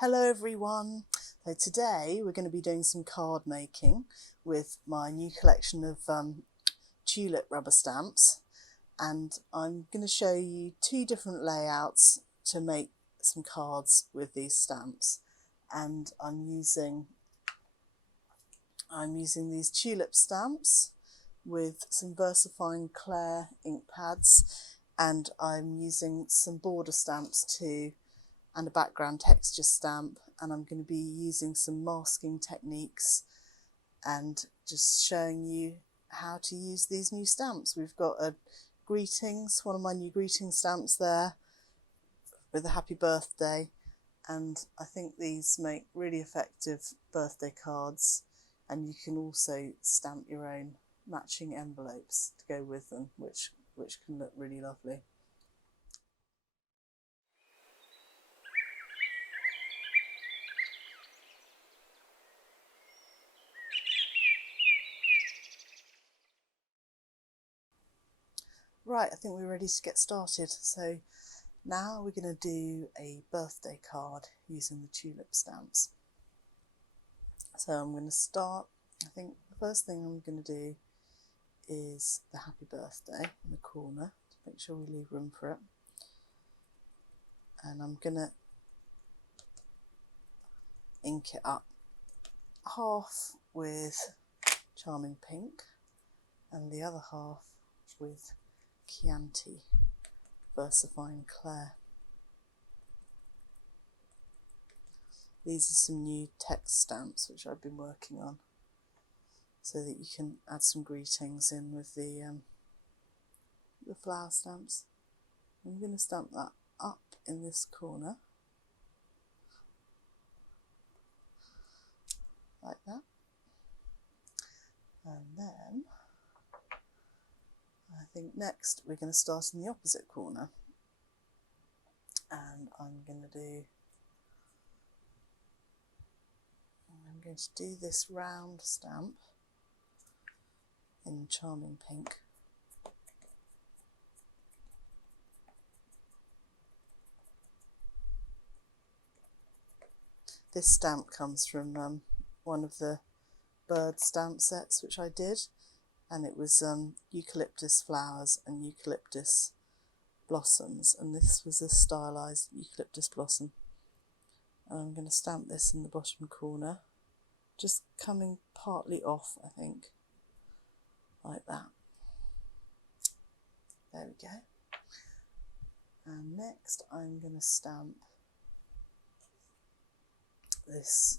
Hello everyone. So today we're going to be doing some card making with my new collection of tulip rubber stamps, and I'm going to show you two different layouts to make some cards with these stamps. And I'm using these tulip stamps with some VersaFine Clair ink pads, and I'm using some border stamps too, and a background texture stamp, and I'm going to be using some masking techniques and just showing you how to use these new stamps. We've got a greetings, one of my new greeting stamps there with a happy birthday, and I think these make really effective birthday cards, and you can also stamp your own matching envelopes to go with them, which can look really lovely. Right, I think we're ready to get started. So now we're going to do a birthday card using the tulip stamps. So I'm going to start, I think the first thing I'm going to do is the happy birthday in the corner to make sure we leave room for it. And I'm going to ink it up half with Charming Pink and the other half with Chianti VersaFine Clair. These are some new text stamps which I've been working on, so that you can add some greetings in with the flower stamps. I'm going to stamp that up in this corner, like that, and then I think next we're going to start in the opposite corner, and I'm going to do this round stamp in Charming Pink. This stamp comes from one of the bird stamp sets which I did, and it was eucalyptus flowers and eucalyptus blossoms, and this was a stylised eucalyptus blossom. And I'm going to stamp this in the bottom corner, just coming partly off, I think, like that. There we go. And next I'm going to stamp this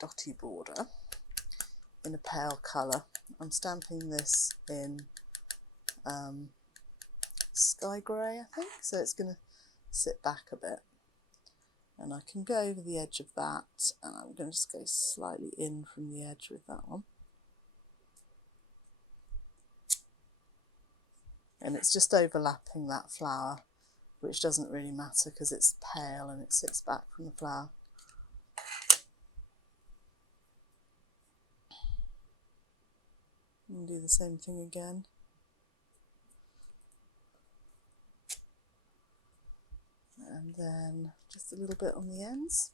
dotty border in a pale colour. I'm stamping this in sky grey, I think, so it's going to sit back a bit. And I can go over the edge of that, and I'm going to just go slightly in from the edge with that one. And it's just overlapping that flower, which doesn't really matter because it's pale and it sits back from the flower. And do the same thing again. And then just a little bit on the ends.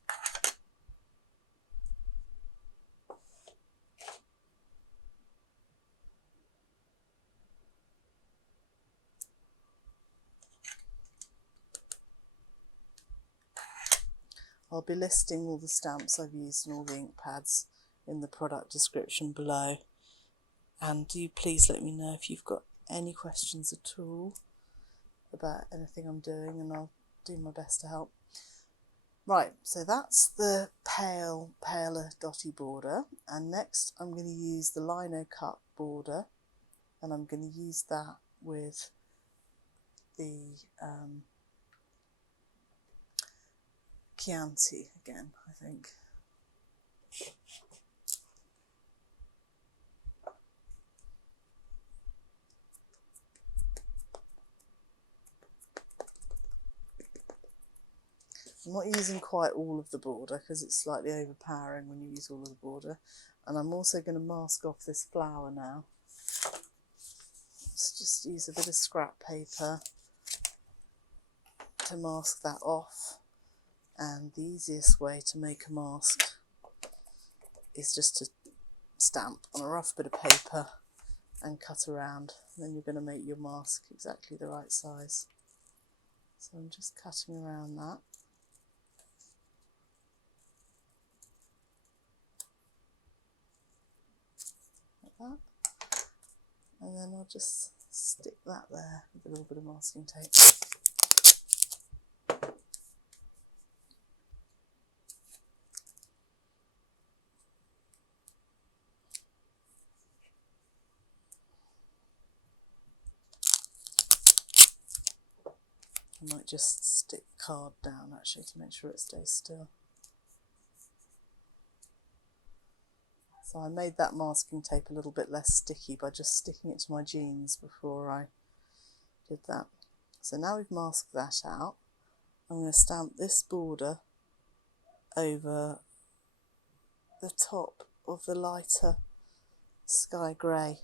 I'll be listing all the stamps I've used and all the ink pads in the product description below. And do please let me know if you've got any questions at all about anything I'm doing, and I'll do my best to help. Right, so that's the paler dotty border, and next I'm going to use the lino cut border, and I'm going to use that with the Chianti again, I think. I'm not using quite all of the border because it's slightly overpowering when you use all of the border. And I'm also going to mask off this flower now. Let's just use a bit of scrap paper to mask that off. And the easiest way to make a mask is just to stamp on a rough bit of paper and cut around. And then you're going to make your mask exactly the right size. So I'm just cutting around that. Like that. And then I'll just stick that there with a little bit of masking tape. I might just stick card down actually to make sure it stays still. So I made that masking tape a little bit less sticky by just sticking it to my jeans before I did that. So now we've masked that out, I'm going to stamp this border over the top of the lighter sky grey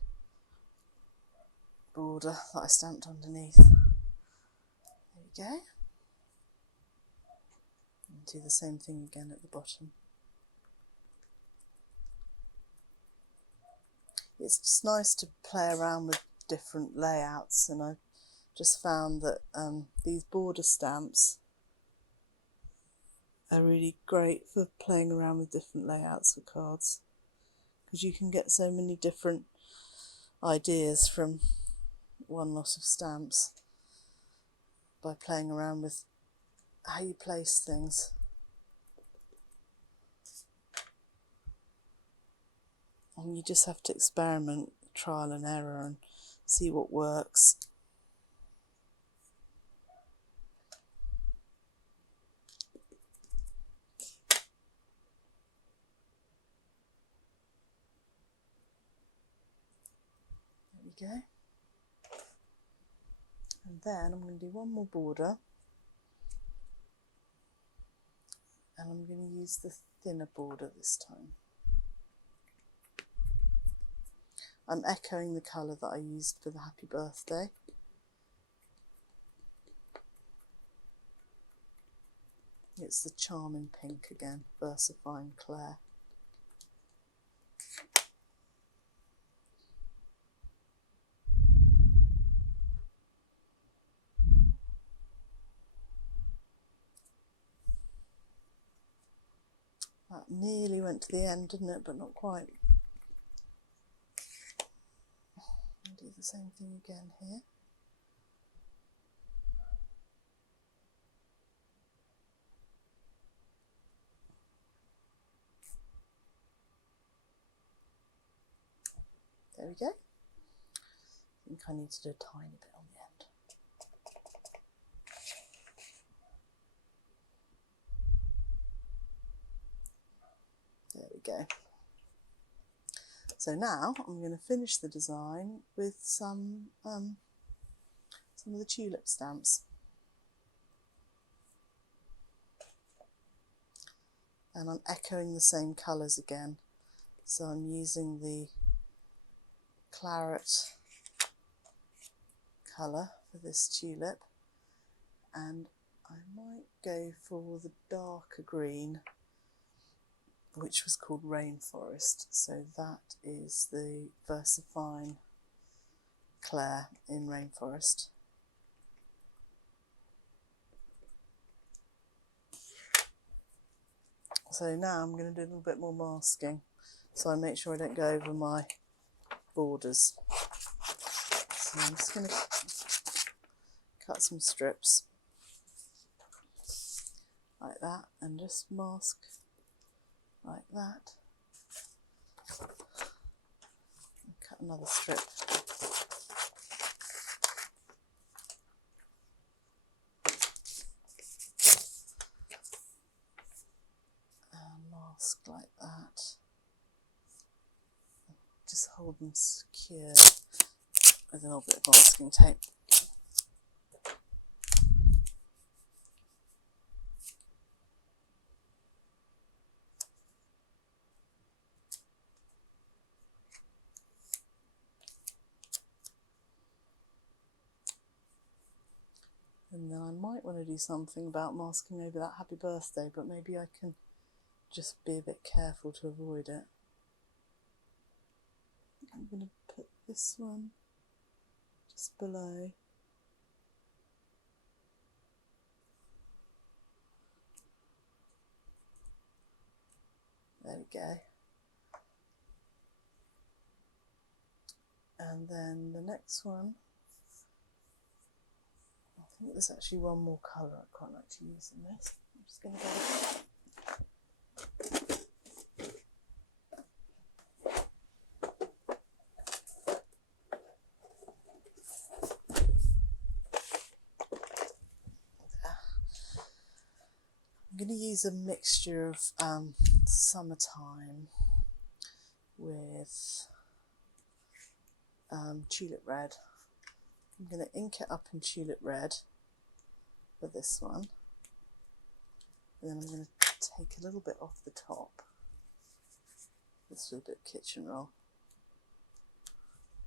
border that I stamped underneath. There we go. And do the same thing again at the bottom. It's just nice to play around with different layouts, and I just found that these border stamps are really great for playing around with different layouts for cards, because you can get so many different ideas from one lot of stamps by playing around with how you place things. And you just have to experiment, trial and error, and see what works. There we go. And then I'm going to do one more border, and I'm going to use the thinner border this time. I'm echoing the colour that I used for the Happy Birthday. It's the Charming Pink again, Versifying Claire. That nearly went to the end, didn't it? But not quite. I'll do the same thing again here. There we go. I think I need to do a tiny bit on the end. There we go. So now I'm going to finish the design with some of the tulip stamps. And I'm echoing the same colours again. So I'm using the claret colour for this tulip, and I might go for the darker green, which was called Rainforest. So that is the Versifying Claire in Rainforest. So now I'm going to do a little bit more masking, so I make sure I don't go over my borders. So I'm just going to cut some strips like that and just mask like that. And cut another strip. And mask like that. Just hold them secure with a little bit of masking tape. And then I might want to do something about masking over that happy birthday, but maybe I can just be a bit careful to avoid it. I'm going to put this one just below. There we go. And then the next one, I think there's actually one more colour I quite like to use in this. I'm just going to get it. I'm going to use a mixture of summertime with tulip red. I'm going to ink it up in tulip red for this one, and then I'm going to take a little bit off the top, this little bit of kitchen roll,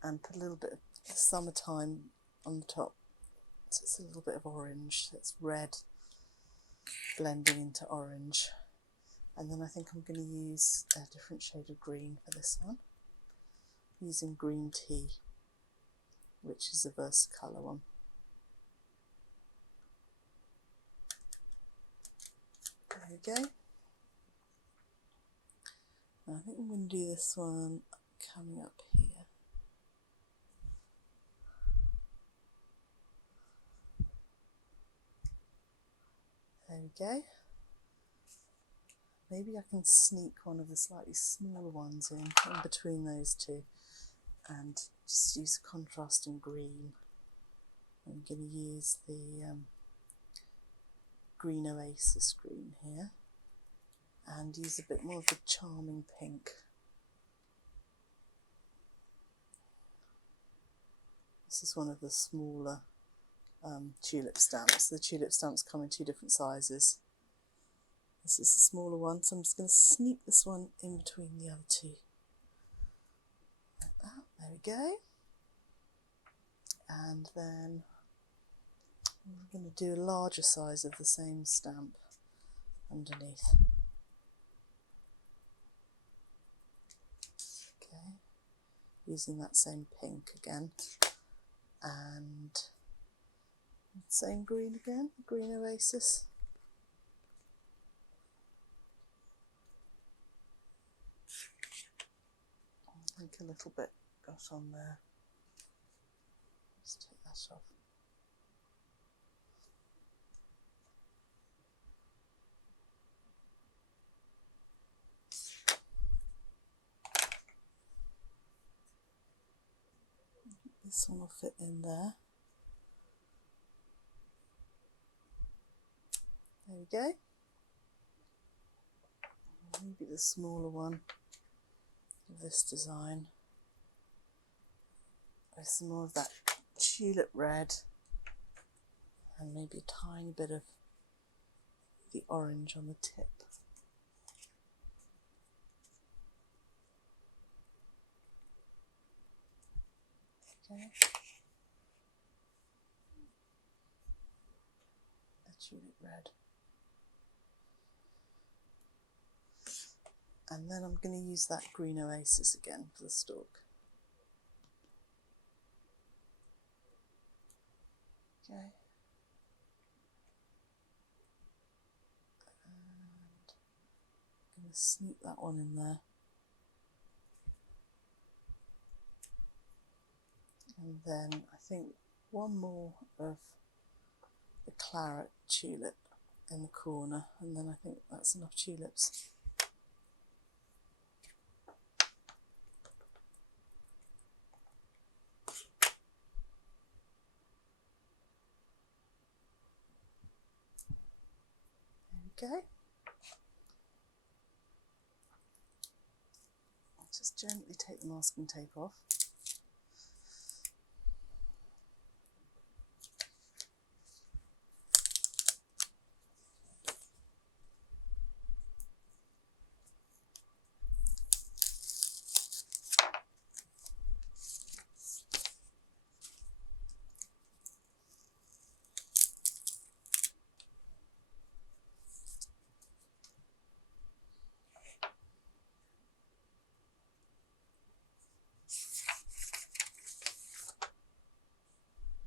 and put a little bit of summertime on the top, so it's a little bit of orange, so it's red blending into orange. And then I think I'm going to use a different shade of green for this one, using green tea, which is a Versacolour one. There we go. Now I think I'm going to do this one coming up here. There we go. Maybe I can sneak one of the slightly smaller ones in between those two and just use a contrasting green. I'm going to use the green Oasis green here and use a bit more of the charming pink. This is one of the smaller tulip stamps. The tulip stamps come in two different sizes. This is the smaller one, so I'm just going to sneak this one in between the other two. Like that. There we go. And then I'm going to do a larger size of the same stamp underneath. Okay, using that same pink again, and same green again, green Oasis. I think a little bit got on there. Let's take that off. This one will fit in there. There we go. Maybe the smaller one of this design with some more of that tulip red and maybe a tiny bit of the orange on the tip. Okay. The tulip red. And then I'm going to use that green Oasis again for the stalk. Okay. And I'm going to sneak that one in there. And then I think one more of the claret tulip in the corner, and then I think that's enough tulips. There we go. Just gently take the masking tape off.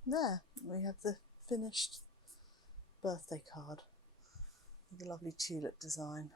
there we have the finished birthday card with a lovely tulip design.